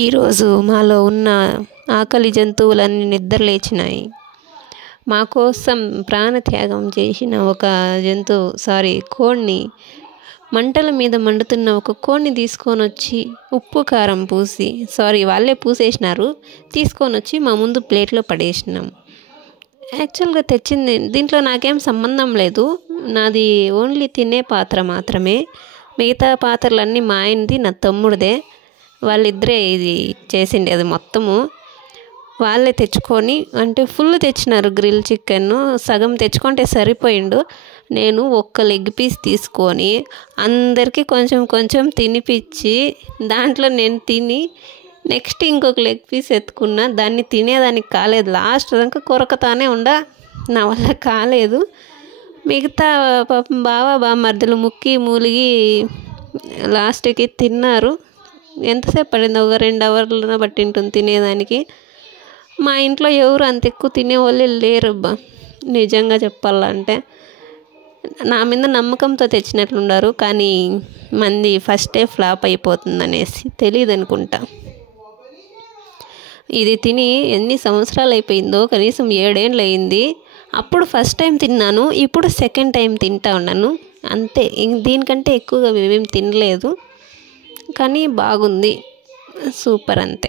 ఈరోజు మాలో ఉన్న ఆకలి జంతువులన్నీ నిద్రలేచినాయి. మా కోసం ప్రాణత్యాగం చేసిన ఒక కోడిని, మంటల మీద మండుతున్న ఒక కోడిని తీసుకొని వచ్చి ఉప్పు కారం పూసి వాళ్ళే పూసేసినారు, తీసుకొని వచ్చి మా ముందు ప్లేట్లో పడేసినాం. యాక్చువల్గా తెచ్చింది దీంట్లో నాకేం సంబంధం లేదు, నాది ఓన్లీ తినే పాత్ర మాత్రమే. మిగతా పాత్రలన్నీ మా ఆయనది, నా తమ్ముడిదే. వాళ్ళిద్దరే ఇది చేసిండేది మొత్తము. వాళ్ళే తెచ్చుకొని, అంటే ఫుల్ తెచ్చినారు గ్రిల్ చికెన్. సగం తెచ్చుకుంటే సరిపోయిండు. నేను ఒక్క లెగ్ పీస్ తీసుకొని అందరికీ కొంచెం కొంచెం తినిపించి, దాంట్లో నేను తిని నెక్స్ట్ ఇంకొక లెగ్ పీస్ ఎత్తుకున్నా. దాన్ని తినేదానికి కాలేదు, లాస్ట్ దాకా కొరకతానే నా వల్ల కాలేదు. మిగతా పాపం బామర్దులు ముక్కి మూలిగి లాస్ట్కి తిన్నారు. ఎంతసేపు పడింది? ఒక 2 అవర్లు పట్టింటుంది తినేదానికి. మా ఇంట్లో ఎవరు అంత ఎక్కువ తినేవాళ్ళే లేరబ్బా, నిజంగా చెప్పాలంటే. నా మీద నమ్మకంతో తెచ్చినట్లున్నారు, కానీ మంది ఫస్టే ఫ్లాప్ అయిపోతుంది అనేసి తెలియదు అనుకుంటా. ఇది తిని ఎన్ని సంవత్సరాలు అయిపోయిందో, కనీసం 7 ఏళ్ళు అయింది. అప్పుడు ఫస్ట్ టైం తిన్నాను, ఇప్పుడు సెకండ్ టైం తింటా ఉన్నాను అంతే. దీనికంటే ఎక్కువగా మేమేం తినలేదు, కానీ బాగుంది, సూపర్ అంతే.